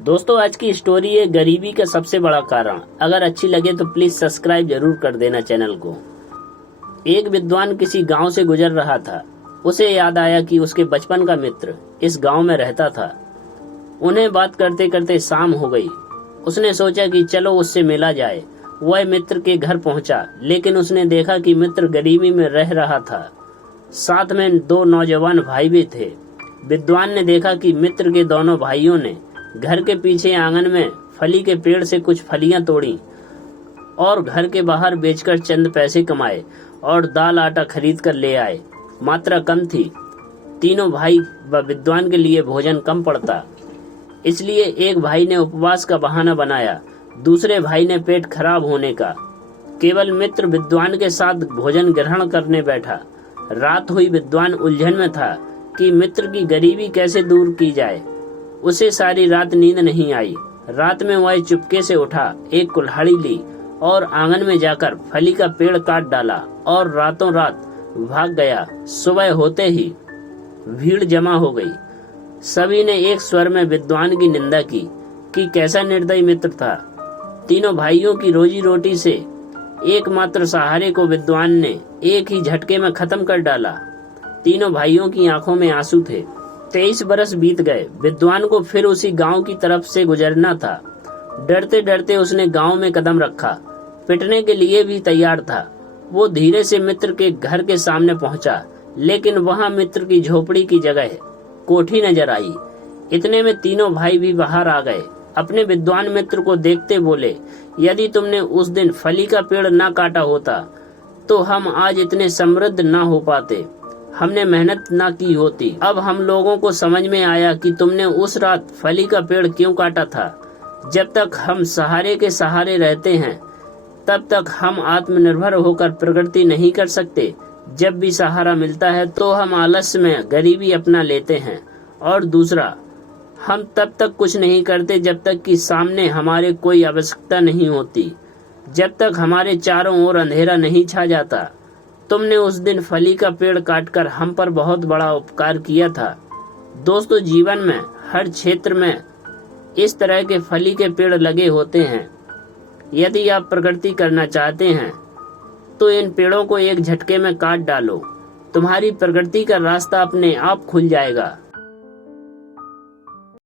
दोस्तों, आज की स्टोरी है गरीबी का सबसे बड़ा कारण। अगर अच्छी लगे तो प्लीज सब्सक्राइब जरूर कर देना चैनल को। एक विद्वान किसी गांव से गुजर रहा था। उसे याद आया कि उसके बचपन का मित्र इस गांव में रहता था। उन्हें बात करते करते शाम हो गई। उसने सोचा कि चलो उससे मिला जाए। वह मित्र के घर पहुंचा, लेकिन उसने देखा कि मित्र गरीबी में रह रहा था। साथ में दो नौजवान भाई भी थे। विद्वान ने देखा कि मित्र के दोनों भाइयों ने घर के पीछे आंगन में फली के पेड़ से कुछ फलियां तोड़ी और घर के बाहर बेचकर चंद पैसे कमाए और दाल आटा खरीद कर ले आए। मात्रा कम थी। तीनों भाई व विद्वान के लिए भोजन कम पड़ता, इसलिए एक भाई ने उपवास का बहाना बनाया, दूसरे भाई ने पेट खराब होने का। केवल मित्र विद्वान के साथ भोजन ग्रहण करने बैठा। रात हुई। विद्वान उलझन में था कि मित्र की गरीबी कैसे दूर की जाए। उसे सारी रात नींद नहीं आई। रात में वह चुपके से उठा, एक कुल्हाड़ी ली और आंगन में जाकर फली का पेड़ काट डाला और रातों रात भाग गया। सुबह होते ही भीड़ जमा हो गई। सभी ने एक स्वर में विद्वान की निंदा की कि कैसा निर्दयी मित्र था। तीनों भाइयों की रोजी रोटी से एकमात्र सहारे को विद्वान ने एक ही झटके में खत्म कर डाला। तीनों भाइयों की आंखों में आंसू थे। 23 बरस बीत गए। विद्वान को फिर उसी गांव की तरफ से गुजरना था। डरते डरते उसने गांव में कदम रखा। पिटने के लिए भी तैयार था। वो धीरे से मित्र के घर के सामने पहुंचा, लेकिन वहां मित्र की झोपड़ी की जगह कोठी नजर आई। इतने में तीनों भाई भी बाहर आ गए। अपने विद्वान मित्र को देखते बोले, यदि तुमने उस दिन फली का पेड़ न काटा होता तो हम आज इतने समृद्ध न हो पाते। हमने मेहनत न की होती। अब हम लोगों को समझ में आया कि तुमने उस रात फली का पेड़ क्यों काटा था। जब तक हम सहारे के सहारे रहते हैं, तब तक हम आत्मनिर्भर होकर प्रगति नहीं कर सकते। जब भी सहारा मिलता है तो हम आलस्य में गरीबी अपना लेते हैं। और दूसरा, हम तब तक कुछ नहीं करते जब तक कि सामने हमारे कोई आवश्यकता नहीं होती, जब तक हमारे चारों ओर अंधेरा नहीं छा जाता। तुमने उस दिन फली का पेड़ काटकर हम पर बहुत बड़ा उपकार किया था। दोस्तों, जीवन में हर क्षेत्र में इस तरह के फली के पेड़ लगे होते हैं। यदि आप प्रगति करना चाहते हैं तो इन पेड़ों को एक झटके में काट डालो। तुम्हारी प्रगति का रास्ता अपने आप खुल जाएगा।